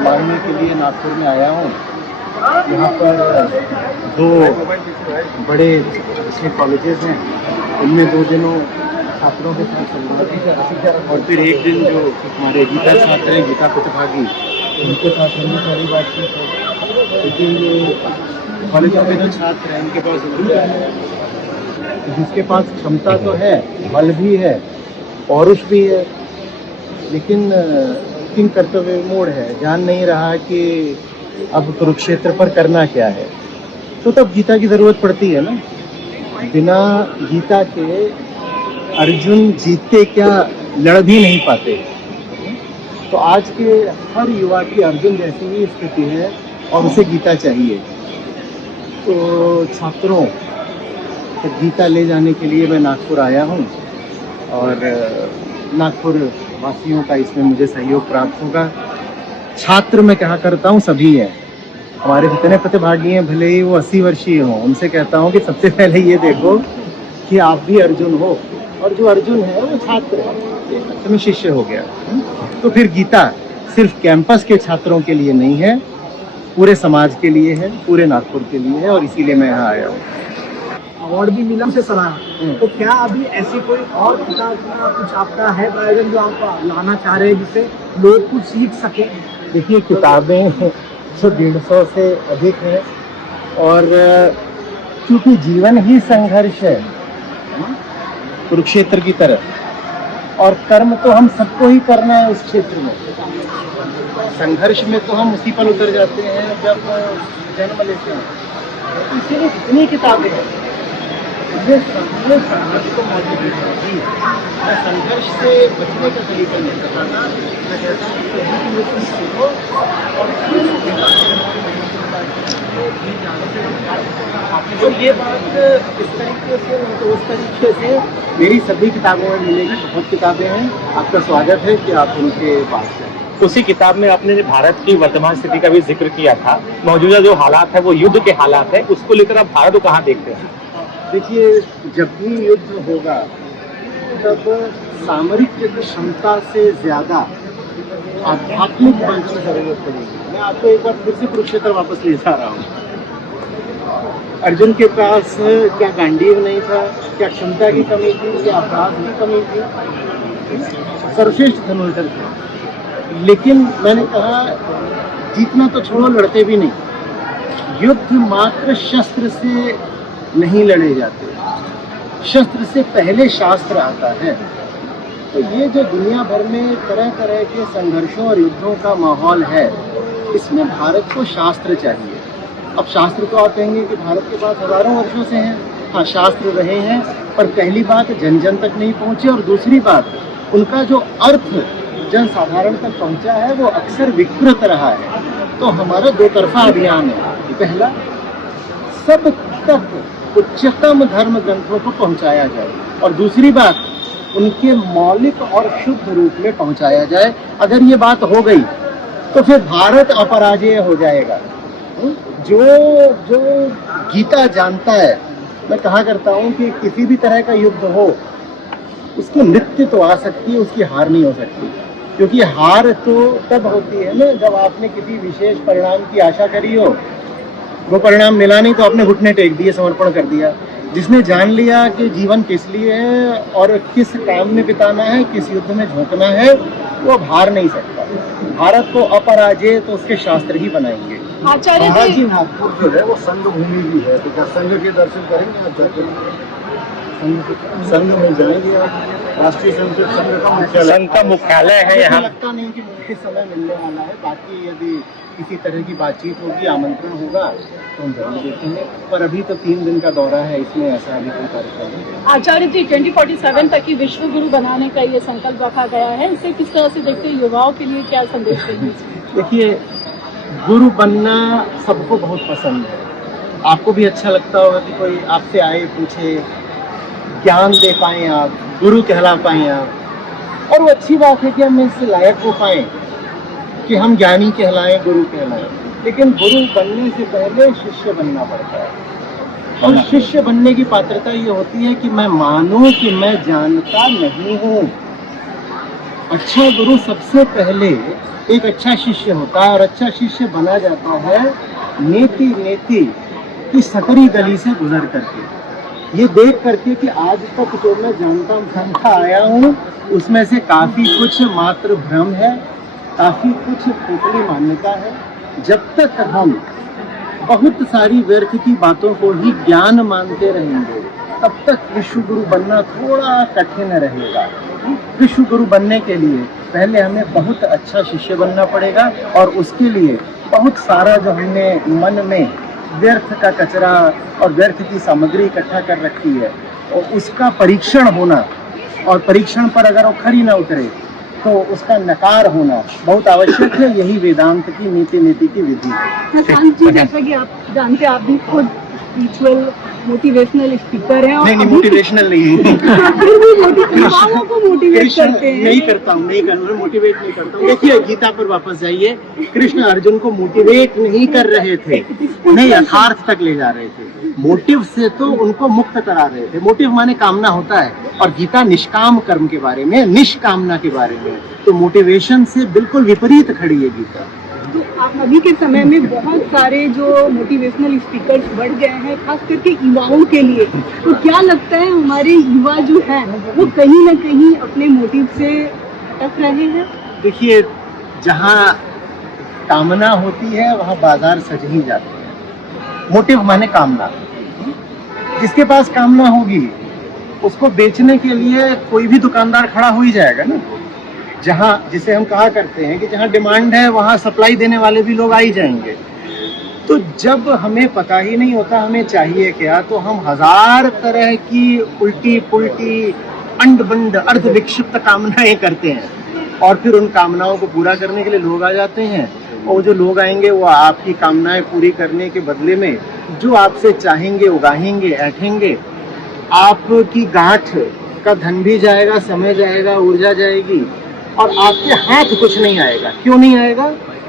मांगने के लिए नागपुर में आया हूँ। यहाँ पर दो बड़े अच्छे कॉलेजेस हैं, उनमें 2 दिनों छात्रों के साथ संवाद और फिर एक दिन जो हमारे गीता छात्र हैं, गीता प्रतिभागी, उनके साथ हमने सारी बातचीत है। लेकिन कॉलेजों में जो छात्र हैं उनके पास जिसके पास क्षमता तो है, बल भी है, पौरुष भी है, लेकिन किन कर्तव्य मोड़ है, जान नहीं रहा कि अब कुरुक्षेत्र पर करना क्या है। तो तब गीता की जरूरत पड़ती है ना। बिना गीता के अर्जुन जीतते क्या, लड़ भी नहीं पाते। तो आज के हर युवा की अर्जुन जैसी ही स्थिति है और उसे गीता चाहिए। तो छात्रों तक गीता ले जाने के लिए मैं नागपुर आया हूँ और नागपुर वासियों का इसमें मुझे सहयोग प्राप्त होगा। छात्र मैं क्या करता हूँ, सभी हैं हमारे जितने प्रतिभागी हैं, भले ही वो 80 वर्षीय हों, उनसे कहता हूँ कि सबसे पहले ये देखो कि आप भी अर्जुन हो, और जो अर्जुन है वो छात्र है, तो मैं शिष्य हो गया। तो फिर गीता सिर्फ कैंपस के छात्रों के लिए नहीं है, पूरे समाज के लिए है, पूरे नागपुर के लिए है, और इसीलिए मैं यहाँ आया हूँ। अवार्ड भी मिला से सराहा। तो क्या अभी ऐसी कोई और किताब का कुछ आपका है प्रयोजन जो आप लाना चाह रहे हैं जिससे लोग कुछ सीख सके? देखिए, किताबें 150 से अधिक हैं, और क्योंकि जीवन ही संघर्ष है कुरुक्षेत्र की तरह, और कर्म तो हम सबको ही करना है उस क्षेत्र में। संघर्ष में तो हम उसी पर उतर जाते हैं जब जन्म लेते हैं। तो इसीलिए जितनी किताबें हैं ये संघर्ष को मौजूद है। मैं संघर्ष से बचने का तरीका नहीं बताना, मैं कहता हूँ तो ये बात इस तरीके से तो उस तरीके से मेरी सभी किताबों में मिलेगी। बहुत किताबें हैं, आपका स्वागत है कि आप उनके पास जाएं। उसी किताब में आपने भारत की वर्तमान स्थिति का भी जिक्र किया था। मौजूदा जो हालात है वो युद्ध के हालात है, उसको लेकर आप भारत को कहाँ देखते हैं? देखिए, जब भी युद्ध होगा तब सामरिक क्षमता से ज़्यादा आध्यात्मिक बल की जरूरत पड़ेगी। मैं आपको एक बार फिर से कुरुक्षेत्र वापस ले जा रहा हूँ। अर्जुन के पास क्या गांडीव नहीं था, क्या क्षमता की कमी थी, क्या अपराध की कमी थी? सर्वश्रेष्ठ धनुर्धर थे, लेकिन मैंने कहा जीतना तो छोड़ो, लड़ते भी नहीं। युद्ध मात्र शस्त्र से नहीं लड़े जाते, शस्त्र से पहले शास्त्र आता है। तो ये जो दुनिया भर में तरह तरह के संघर्षों और युद्धों का माहौल है, इसमें भारत को शास्त्र चाहिए। अब शास्त्र तो आप कहेंगे कि भारत के पास हजारों वर्षों से हैं। हाँ, शास्त्र रहे हैं, पर पहली बात जन जन तक नहीं पहुँचे, और दूसरी बात उनका जो अर्थ जन साधारण तक पहुँचा है वो अक्सर विकृत रहा है। तो हमारा 2 तरफा अभियान है। पहला, सब तक उच्चतम धर्म ग्रंथों को पहुँचाया जाए, और दूसरी बात उनके मौलिक और शुद्ध रूप में पहुँचाया जाए। अगर ये बात हो गई तो फिर भारत अपराजेय हो जाएगा। जो जो गीता जानता है, मैं कहा करता हूँ कि किसी भी तरह का युद्ध हो उसकी मृत्यु तो आ सकती है, उसकी हार नहीं हो सकती। क्योंकि हार तो तब होती है ना जब आपने किसी विशेष परिणाम की आशा करी हो, वो परिणाम मिला नहीं तो आपने घुटने टेक दिए, समर्पण कर दिया। जिसने जान लिया कि जीवन किस लिए है और किस काम में बिताना है, किस युद्ध में झोंकना है, वो अब हार नहीं सकता। भारत को अपराजेय तो उसके शास्त्र ही बनाएंगे। आचार्य जी, नागपुर जो है वो संघ भूमि भी है, तो क्या संघ के दर्शन करेंगे आप? जाकर संघ में जाएंगे आप? राष्ट्रीय संसद संघ का मुख्यालय संघ का मुख्यालय है मुझे यहाँ। लगता नहीं कि मुझे समय मिलने वाला है। बाकी यदि किसी तरह की बातचीत होगी, आमंत्रण होगा तो हम जरूर देखेंगे, पर अभी तो 3 दिन का दौरा है, इसमें ऐसा अभी कोई कार्यक्रम नहीं है। आचार्य जी 2047 तक की विश्व गुरु बनाने का ये संकल्प रखा गया है, इसे किस तरह से देखते हैं, युवाओं के लिए क्या संदेश देंगे? देखिए, गुरु बनना सबको बहुत पसंद है। आपको भी अच्छा लगता होगा कि कोई आपसे आए, पूछे, ज्ञान दे पाएं, आप गुरु कहला पाएं आप, और वो अच्छी बात है कि हम इससे लायक हो पाएं कि हम ज्ञानी कहलाएं, गुरु कहलाएं। लेकिन गुरु बनने से पहले शिष्य बनना पड़ता है, और शिष्य बनने की पात्रता ये होती है कि मैं मानूं कि मैं जानता नहीं हूँ। अच्छा गुरु सबसे पहले एक अच्छा शिष्य होता है, और अच्छा शिष्य बना जाता है नेति नेति की सकरी गली से गुजर करके, ये देख करके कि आज तक जो मैं जानता आया हूँ उसमें से काफ़ी कुछ मात्र भ्रम है, काफ़ी कुछ खोखली मान्यता है। जब तक हम बहुत सारी व्यर्थ की बातों को ही ज्ञान मानते रहेंगे, तब तक विश्व गुरु बनना थोड़ा कठिन रहेगा। विश्व गुरु बनने के लिए पहले हमें बहुत अच्छा शिष्य बनना पड़ेगा, और उसके लिए बहुत सारा जो हमने मन में व्यर्थ का कचरा और व्यर्थ की सामग्री इकट्ठा कर रखी है, और उसका परीक्षण होना, और परीक्षण पर अगर वो खरी ना उतरे तो उसका नकार होना बहुत आवश्यक है। यही वेदांत की नीति की विधि है। प्रशांत जी, जैसा कि आप जानते हैं, आप भी खुद स्पिरिचुअल मोटिवेशनल स्पीकर हैं, और नहीं, मोटिवेशनल नहीं है। फिर भी युवाओं को मोटिवेट कृष्ण करते हैं। नहीं करता हूँ, मोटिवेट नहीं करता हूँ। देखिए, गीता पर वापस जाइए, कृष्ण अर्जुन को मोटिवेट नहीं कर रहे थे, उन्हें यथार्थ तक ले जा रहे थे। मोटिव से तो उनको मुक्त करा रहे थे। मोटिव माने कामना होता है, और गीता निष्काम कर्म के बारे में, निष्कामना के बारे में, तो मोटिवेशन से बिल्कुल विपरीत खड़ी है गीता। तो आप अभी के समय में बहुत सारे जो मोटिवेशनल स्पीकर्स बढ़ गए हैं, खास करके युवाओं के लिए, तो क्या लगता है हमारे युवा जो हैं वो कहीं ना कहीं अपने मोटिव से अटक रहे हैं? देखिए, जहाँ कामना होती है वहाँ बाजार सज ही जाते हैं। मोटिव माने कामना। जिसके पास कामना होगी उसको बेचने के लिए कोई भी दुकानदार खड़ा हो ही जाएगा ना। जहाँ, जिसे हम कहा करते हैं कि जहाँ डिमांड है वहाँ सप्लाई देने वाले भी लोग आ ही जाएंगे। तो जब हमें पता ही नहीं होता हमें चाहिए क्या, तो हम हजार तरह की उल्टी पुल्टी अंड बंड अर्ध विक्षिप्त कामनाएं करते हैं, और फिर उन कामनाओं को पूरा करने के लिए लोग आ जाते हैं। और जो लोग आएंगे वो आपकी कामनाएं पूरी करने के बदले में जो आपसे चाहेंगे, उगाहेंगे, ऐठेंगे। आपकी गांठ का धन भी जाएगा, समय जाएगा, ऊर्जा जाएगी, और आपके हाथ कुछ नहीं आएगा। क्यों नहीं आएगा?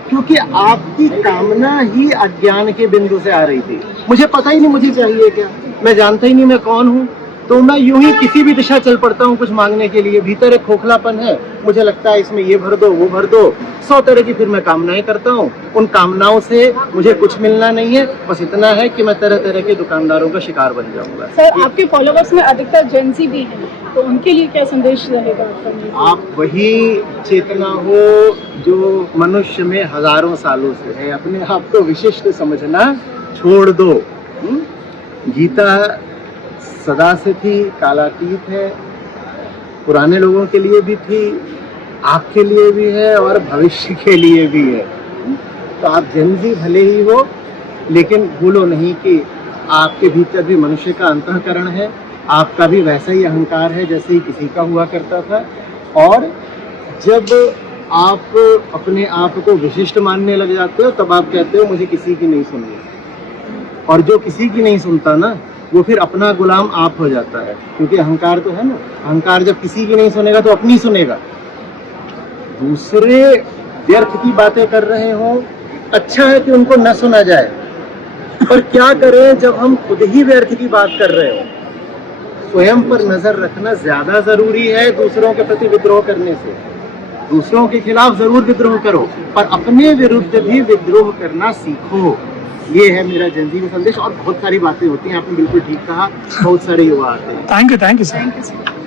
क्योंकि आपकी कामना ही अज्ञान के बिंदु से आ रही थी। मुझे पता ही नहीं मुझे चाहिए क्या, मैं जानता ही नहीं मैं कौन हूँ, तो मैं यूं ही किसी भी दिशा चल पड़ता हूँ कुछ मांगने के लिए। भीतर एक खोखलापन है, मुझे लगता है इसमें ये भर दो, वो भर दो, 100 तरह की फिर मैं कामनाएं करता हूँ। उन कामनाओं से मुझे कुछ मिलना नहीं है, बस इतना है कि मैं तरह तरह के दुकानदारों का शिकार बन जाऊंगा। सर, आपके फॉलोअर्स में अधिकतर जेंजी भी हैं, तो उनके लिए क्या संदेश रहेगा आपका? आप वही चेतना हो जो मनुष्य में हजारों सालों से है। अपने आप को विशिष्ट समझना छोड़ दो। गीता सदा से थी, कालातीत है, पुराने लोगों के लिए भी थी, आपके लिए भी है, और भविष्य के लिए भी है। तो आप जेनजी भले ही हो, लेकिन भूलो नहीं कि आपके भीतर भी मनुष्य का अंतःकरण है, आपका भी वैसा ही अहंकार है जैसे ही किसी का हुआ करता था। और जब आप अपने आप को विशिष्ट मानने लग जाते हो, तब आप कहते हो मुझे किसी की नहीं सुननी। और जो किसी की नहीं सुनता ना, वो फिर अपना गुलाम आप हो जाता है, क्योंकि अहंकार तो है ना। अहंकार जब किसी की नहीं सुनेगा तो अपनी सुनेगा। दूसरे व्यर्थ की बातें कर रहे हो, अच्छा है कि उनको न सुना जाए, पर क्या करें जब हम खुद ही व्यर्थ की बात कर रहे हो। स्वयं पर नजर रखना ज्यादा जरूरी है दूसरों के प्रति विद्रोह करने से। दूसरों के खिलाफ जरूर विद्रोह करो, पर अपने विरुद्ध भी विद्रोह करना सीखो। ये है मेरा जेनजी में संदेश। और बहुत सारी बातें होती हैं, आपने बिल्कुल ठीक कहा, बहुत सारे युवा आते हैं। Thank you sir. Thank you sir.